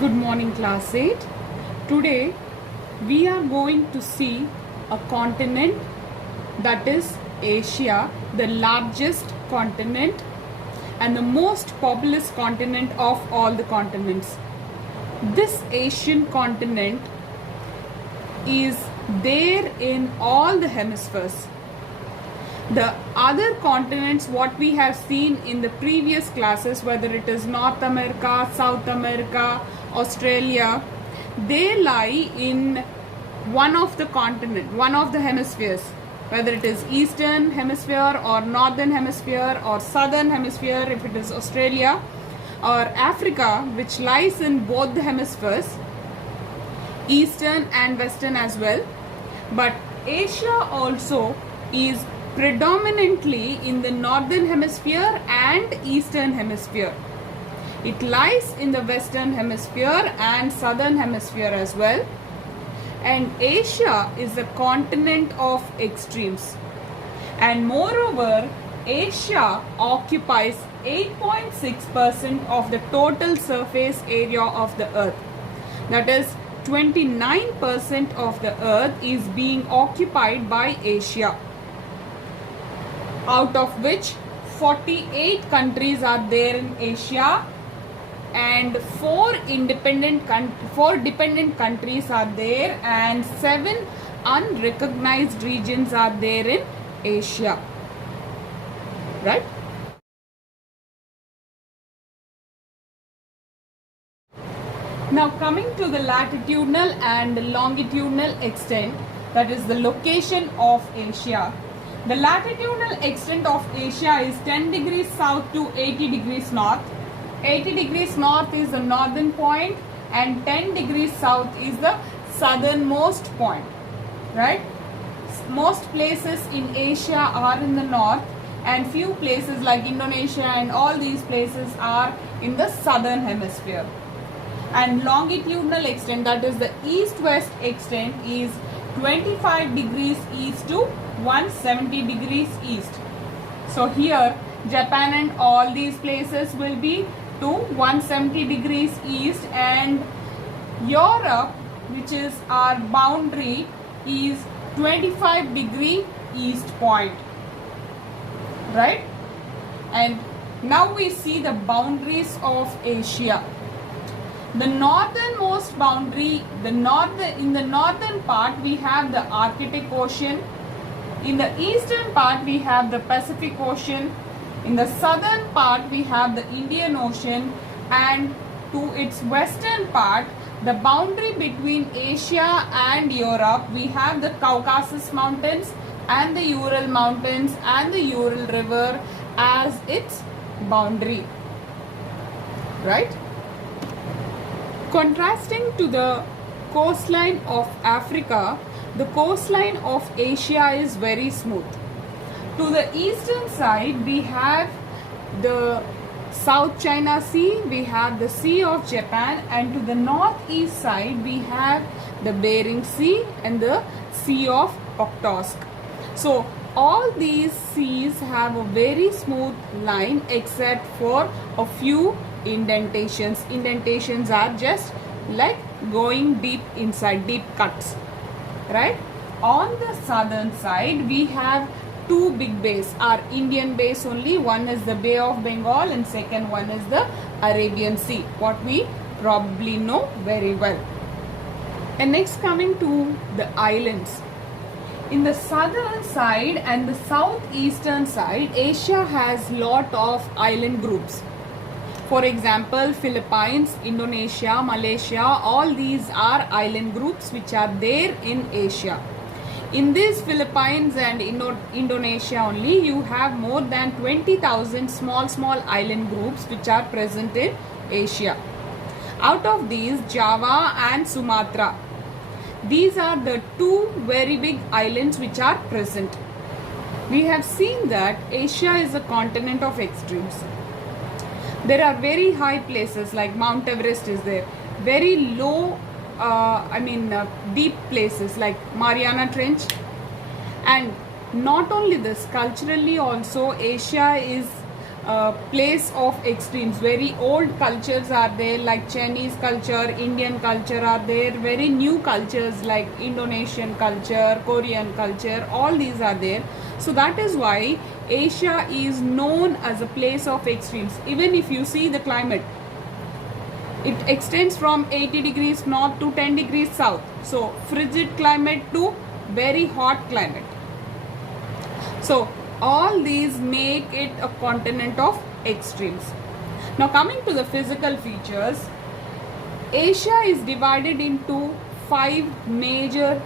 Good morning, class 8. Today we are going to see a continent, that is Asia, the largest continent and the most populous continent of all the continents. This Asian continent is there in all the hemispheres. The other continents, what we have seen in the previous classes, whether it is North America, South America, Australia, they lie in one of the continent, one of the hemispheres, whether it is Eastern Hemisphere or Northern Hemisphere or Southern Hemisphere, if it is Australia, or Africa, which lies in both the hemispheres, Eastern and Western as well. But Asia also is predominantly in the Northern Hemisphere and Eastern Hemisphere. It lies in the Western Hemisphere and Southern Hemisphere as well. And Asia is a continent of extremes. And moreover, Asia occupies 8.6% of the total surface area of the earth. That is, 29% of the earth is being occupied by Asia, out of which 48 countries are there in Asia and 4 dependent countries are there and 7 unrecognized regions are there in Asia, right? Now coming to the latitudinal and longitudinal extent, that is the location of Asia. The latitudinal extent of Asia is 10 degrees south to 80 degrees north. 80 degrees north is the northern point and 10 degrees south is the southernmost point, right? Most places in Asia are in the north and few places like Indonesia and all these places are in the southern hemisphere. And longitudinal extent, that is the east-west extent, is 25 degrees east to 170 degrees east. So here Japan and all these places will be to 170 degrees east, and Europe, which is our boundary, is 25 degree east point, right? And now we see the boundaries of Asia. The northernmost boundary, in the northern part we have the Arctic Ocean. In the eastern part we have the Pacific Ocean. In the southern part we have the Indian Ocean, and to its western part, the boundary between Asia and Europe, we have the Caucasus Mountains and the Ural Mountains and the Ural River as its boundary, right? Contrasting to the coastline of Africa, the coastline of Asia is very smooth. To the eastern side, we have the South China Sea, we have the Sea of Japan, and to the northeast side, we have the Bering Sea and the Sea of Okhotsk. So, all these seas have a very smooth line except for a few indentations. Indentations are just like going deep inside, deep cuts, right? On the southern side, we have 2 big bays, our Indian bays only. One is the Bay of Bengal and second one is the Arabian Sea, what we probably know very well. And next, coming to the islands. In the southern side and the southeastern side, Asia has lot of island groups. For example, Philippines, Indonesia, Malaysia, all these are island groups which are there in Asia. In these Philippines and Indonesia only, you have more than 20,000 small island groups which are present in Asia. Out of these, Java and Sumatra, these are the 2 very big islands which are present. We have seen that Asia is a continent of extremes. There are very high places like Mount Everest is there. Very low, deep places like Mariana Trench. And not only this, culturally also Asia is place of extremes. Very old cultures are there, like Chinese culture, Indian culture are there. Very new cultures like Indonesian culture, Korean culture, all these are there. So that is why Asia is known as a place of extremes. Even if you see the climate, it extends from 80 degrees north to 10 degrees south. So frigid climate to very hot climate. So all these make it a continent of extremes. Now coming to the physical features, Asia is divided into 5 major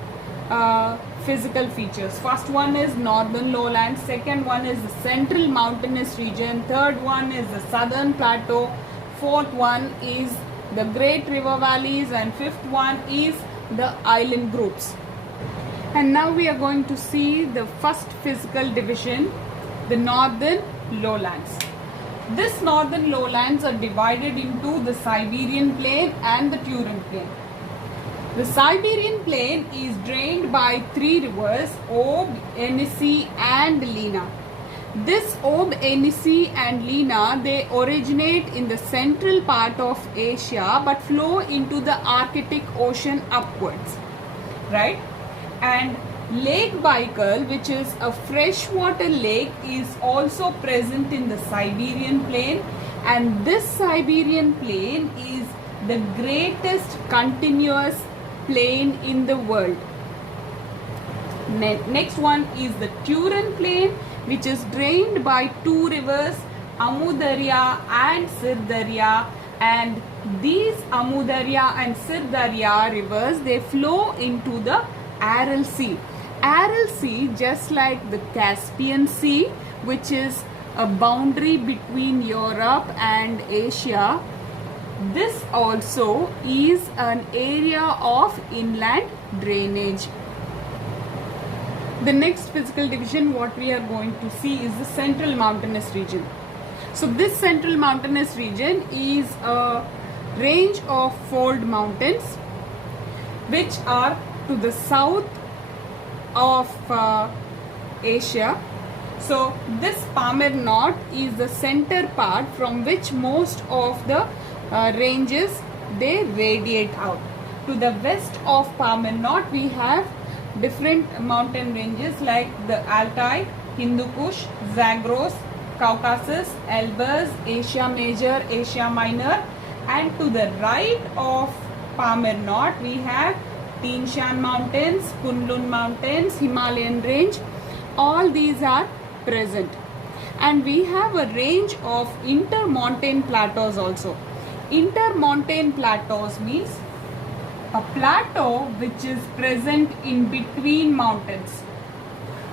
physical features. First one is northern lowlands, second one is the central mountainous region, third one is the southern plateau, fourth one is the great river valleys, and fifth one is the island groups. And now we are going to see the first physical division, the northern lowlands. This northern lowlands are divided into the Siberian plain and the Turan plain. The Siberian plain is drained by 3 rivers, Ob, Yenisei and Lena. This Ob, Yenisei and Lena, they originate in the central part of Asia but flow into the Arctic Ocean upwards, right? And Lake Baikal, which is a freshwater lake, is also present in the Siberian plain, and this Siberian plain is the greatest continuous plain in the world. Next one is the Turan plain, which is drained by 2 rivers, Amu Darya and Sir Darya, and these Amu Darya and Sir Darya rivers, they flow into the Aral Sea. Aral Sea, just like the Caspian Sea, which is a boundary between Europe and Asia, this also is an area of inland drainage. The next physical division what we are going to see is the central mountainous region. So this central mountainous region is a range of fold mountains which are to the south of Asia. So this Pamir Knot is the center part from which most of the ranges they radiate out. To the west of Pamir Knot we have different mountain ranges like the Altai, Hindu Kush, Zagros, Caucasus, Elburz, Asia Major, Asia Minor, and to the right of Pamir Knot we have Tian Shan Mountains, Kunlun Mountains, Himalayan range. All these are present, and we have a range of intermontane plateaus also. Intermontane plateaus means a plateau which is present in between mountains.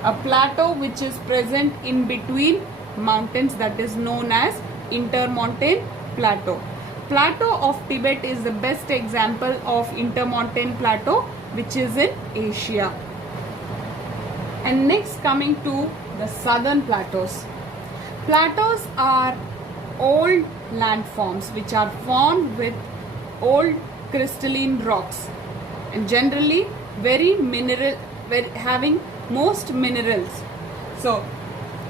A plateau which is present in between mountains, that is known as intermontane plateau. Plateau of Tibet is the best example of intermontane plateau which is in Asia. And next coming to the southern plateaus. Plateaus are old landforms which are formed with old crystalline rocks and generally having most minerals. So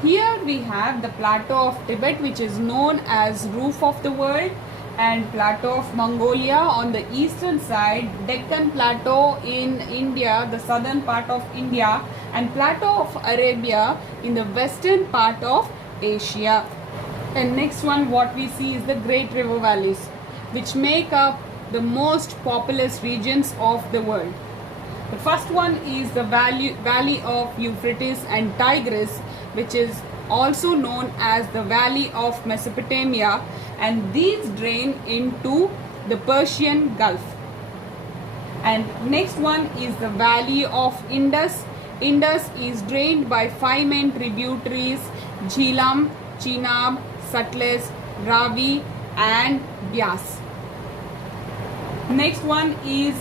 here we have the plateau of Tibet, which is known as roof of the world, and plateau of Mongolia on the eastern side, Deccan plateau in India, the southern part of India, and plateau of Arabia in the western part of Asia. And next one what we see is the great river valleys, which make up the most populous regions of the world. The first one is the valley of Euphrates and Tigris, which is also known as the Valley of Mesopotamia, and these drain into the Persian Gulf. And next one is the Valley of Indus. Indus is drained by 5 main tributaries: Jhelum, Chenab, Sutlej, Ravi and Byas. Next one is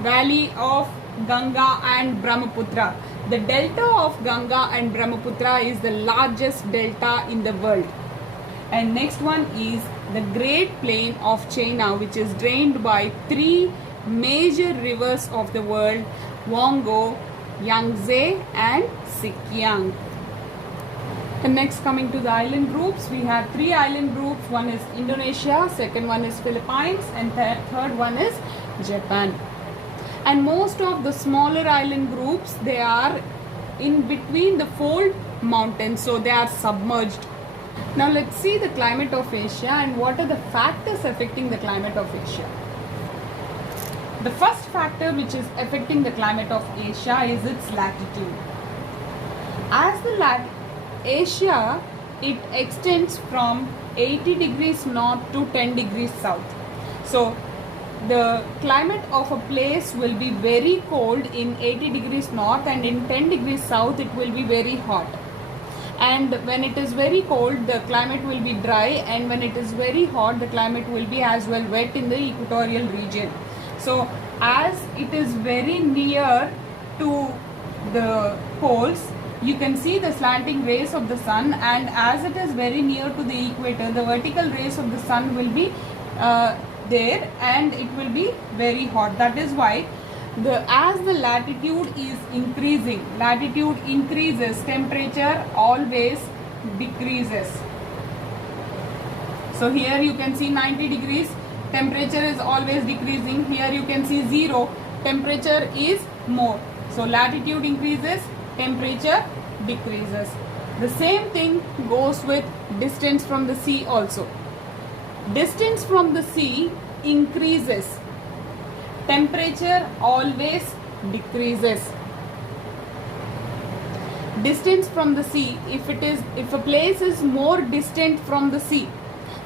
Valley of Ganga and Brahmaputra. The delta of Ganga and Brahmaputra is the largest delta in the world. And next one is the Great Plain of China, which is drained by 3 major rivers of the world: Huanghe, Yangtze and Sikiang. And next, coming to the island groups, we have three island groups. One is Indonesia, second one is Philippines, and third one is Japan. And most of the smaller island groups, they are in between the fold mountains, so they are submerged. Now let's see the climate of Asia and what are the factors affecting the climate of Asia. The first factor which is affecting the climate of Asia is its latitude. As the Asia, it extends from 80 degrees north to 10 degrees south. So the climate of a place will be very cold in 80 degrees north, and in 10 degrees south it will be very hot. And when it is very cold, the climate will be dry, and when it is very hot, the climate will be as well wet in the equatorial region. So as it is very near to the poles, you can see the slanting rays of the sun, and as it is very near to the equator, the vertical rays of the sun will be there, and it will be very hot. That is why as the latitude is increasing, latitude increases, temperature always decreases. So here you can see 90 degrees, temperature is always decreasing. Here you can see 0, temperature is more. So latitude increases, temperature decreases. The same thing goes with distance from the sea also. Distance from the sea increases, temperature always decreases. Distance from the sea, if a place is more distant from the sea,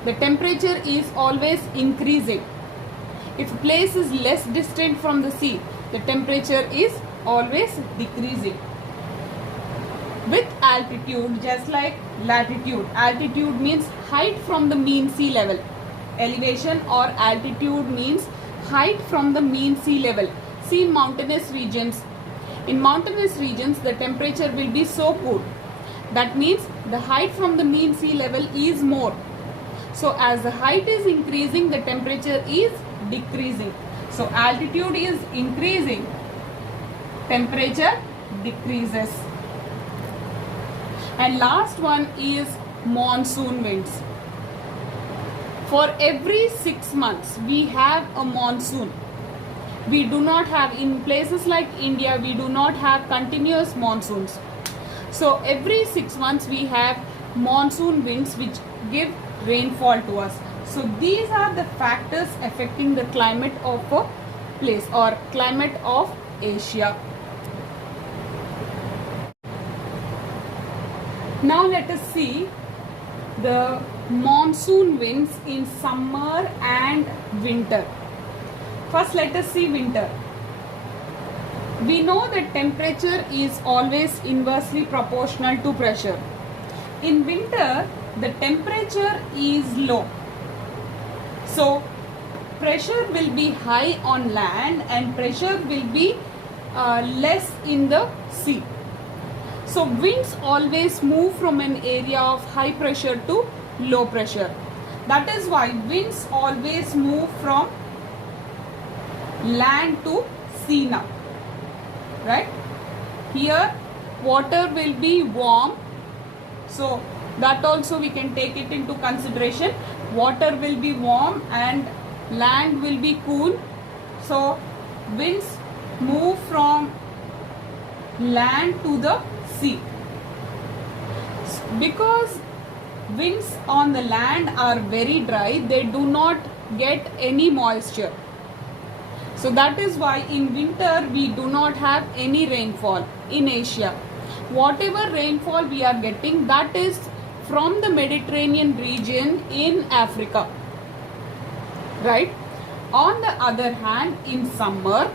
the temperature is always increasing. If a place is less distant from the sea, the temperature is always decreasing. With altitude, just like latitude, altitude means height from the mean sea level. Elevation or altitude means height from the mean sea level. See mountainous regions. In mountainous regions, the temperature will be so good. That means the height from the mean sea level is more. So as the height is increasing, the temperature is decreasing. So altitude is increasing, temperature decreases. And last one is monsoon winds. For every 6 months we have a monsoon. We do not have, in places like India, we do not have continuous monsoons. So every 6 months we have monsoon winds which give rainfall to us. So these are the factors affecting the climate of a place or climate of Asia. Now let us see the monsoon winds in summer and winter. First let us see winter. We know that temperature is always inversely proportional to pressure. In winter, the temperature is low. So pressure will be high on land and pressure will be less in the sea. So winds always move from an area of high pressure to low pressure. That is why winds always move from land to sea now. Right? Here water will be warm. So that also we can take it into consideration. Water will be warm and land will be cool. So winds move from land to the sea. Because winds on the land are very dry, they do not get any moisture. So that is why in winter we do not have any rainfall in Asia. Whatever rainfall we are getting, that is from the Mediterranean region in Africa. Right? On the other hand, in summer,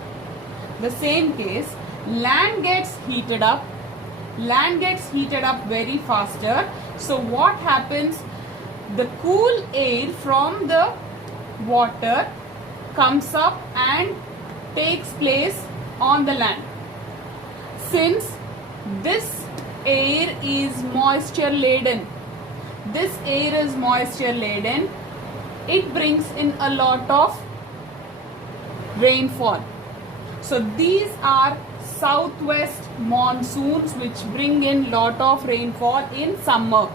the same case, land gets heated up. Land gets heated up very faster. So what happens? The cool air from the water comes up and takes place on the land. Since this air is moisture laden, it brings in a lot of rainfall. So these are southwest monsoons which bring in lot of rainfall in summer.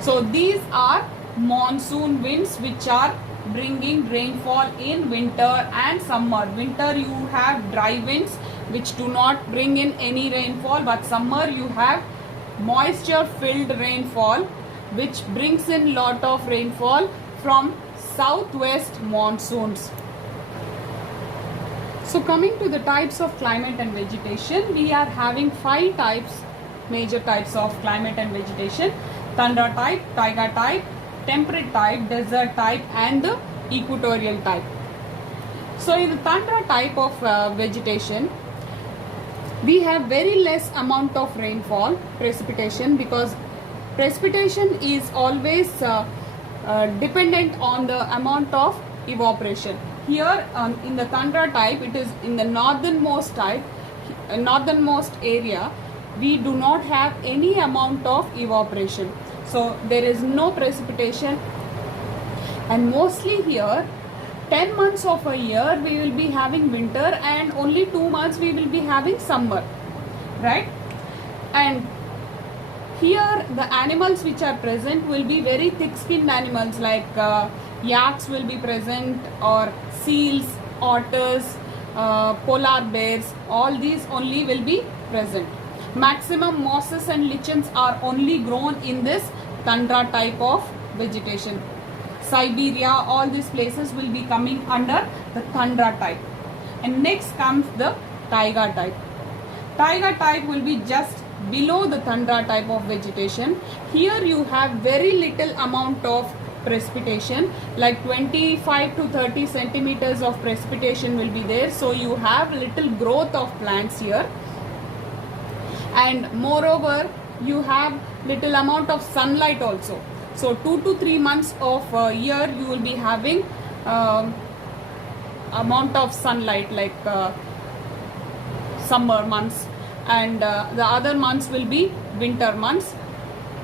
So these are monsoon winds which are bringing rainfall in winter and summer. Winter you have dry winds which do not bring in any rainfall, but summer you have moisture filled rainfall which brings in lot of rainfall from southwest monsoons. So coming to the types of climate and vegetation, we are having 5 types, major types of climate and vegetation: tundra type, taiga type, temperate type, desert type, and the equatorial type. So in the tundra type of vegetation, we have very less amount of rainfall, precipitation, because precipitation is always dependent on the amount of evaporation. Here in the tundra type, it is in the northernmost area, we do not have any amount of evaporation. So there is no precipitation, and mostly here 10 months of a year we will be having winter and only 2 months we will be having summer, right? And here the animals which are present will be very thick skinned animals like yaks will be present, or seals, otters, polar bears, all these only will be present. Maximum mosses and lichens are only grown in this tundra type of vegetation. Siberia, all these places will be coming under the tundra type. And next comes the taiga type. Taiga type will be just below the tundra type of vegetation. Here you have very little amount of precipitation, like 25 to 30 centimeters of precipitation will be there. So you have little growth of plants here. And moreover, you have little amount of sunlight also. So 2 to 3 months of a year you will be having amount of sunlight, like summer months, and the other months will be winter months,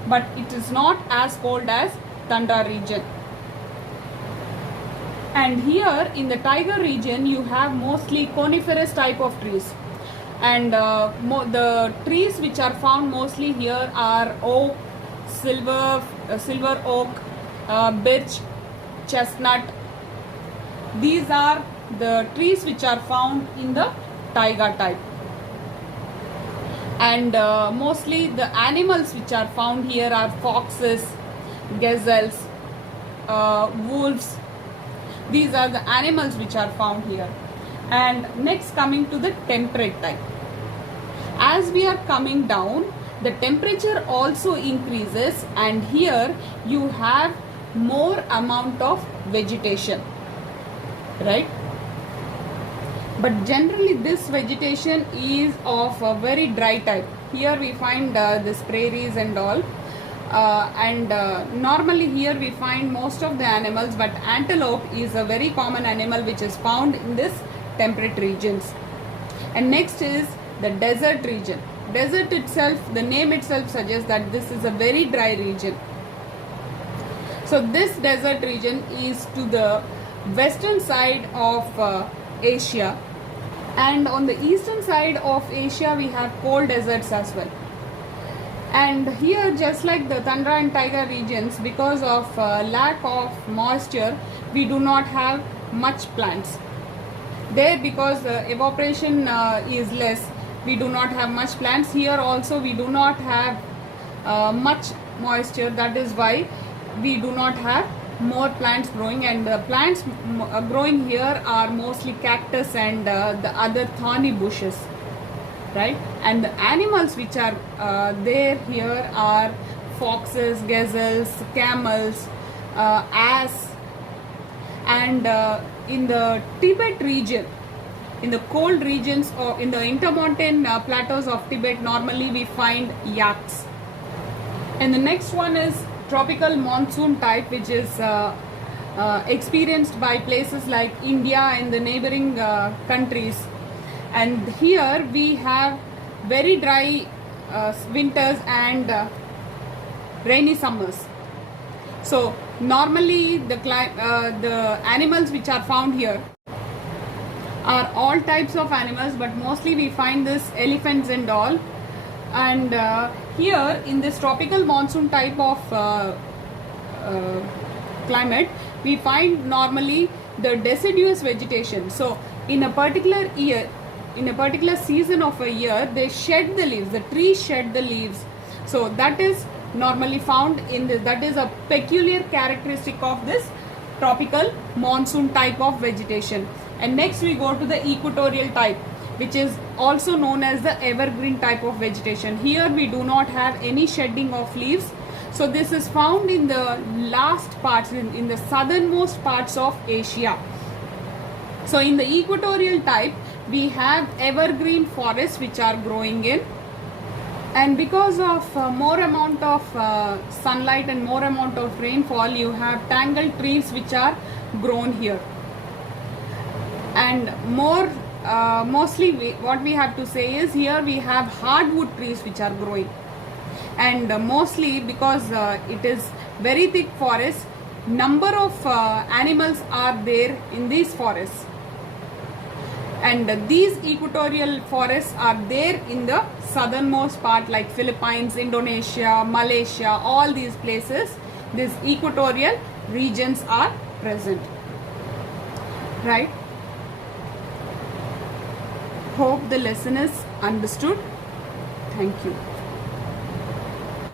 but it is not as cold as tundra region. And here in the taiga region you have mostly coniferous type of trees, and the trees which are found mostly here are oak, silver oak, birch, chestnut. These are the trees which are found in the taiga type. And mostly the animals which are found here are foxes, gazelles, wolves. These are the animals which are found here. And next, coming to the temperate type. As we are coming down, the temperature also increases, and here you have more amount of vegetation, right? But generally this vegetation is of a very dry type. Here we find this prairies and all, and normally here we find most of the animals, but antelope is a very common animal which is found in this temperate regions. And next is the desert region. Desert itself, the name itself suggests that this is a very dry region. So this desert region is to the western side of Asia, and on the eastern side of Asia we have cold deserts as well. And here, just like the tundra and taiga regions, because of lack of moisture, we do not have much plants there, because evaporation is less. We do not have much plants. Here also we do not have much moisture. That is why we do not have more plants growing, and the plants growing here are mostly cactus and the other thorny bushes, right? And the animals which are there here are foxes, gazelles, camels, ass, and in the Tibet region, in the cold regions or in the intermountain plateaus of Tibet, normally we find yaks. And the next one is tropical monsoon type, which is experienced by places like India and the neighboring countries. And here we have very dry winters and rainy summers. So normally the animals which are found here are all types of animals, but mostly we find this elephants and all. And here in this tropical monsoon type of climate, we find normally the deciduous vegetation. So in a particular year, in a particular season of a year, they shed the leaves, the trees shed the leaves. So that is normally found in this, that is a peculiar characteristic of this tropical monsoon type of vegetation. And next we go to the equatorial type, which is also known as the evergreen type of vegetation. Here we do not have any shedding of leaves. So this is found in the last parts, in the southernmost parts of Asia. So in the equatorial type, we have evergreen forests which are growing in. And because of more amount of sunlight and more amount of rainfall, you have tangled trees which are grown here. And more mostly what we have to say is, here we have hardwood trees which are growing. And mostly because it is very thick forest, number of animals are there in these forests. And these equatorial forests are there in the southernmost part, like Philippines, Indonesia, Malaysia, all these places. These equatorial regions are present. Right? Hope the lesson is understood. Thank you.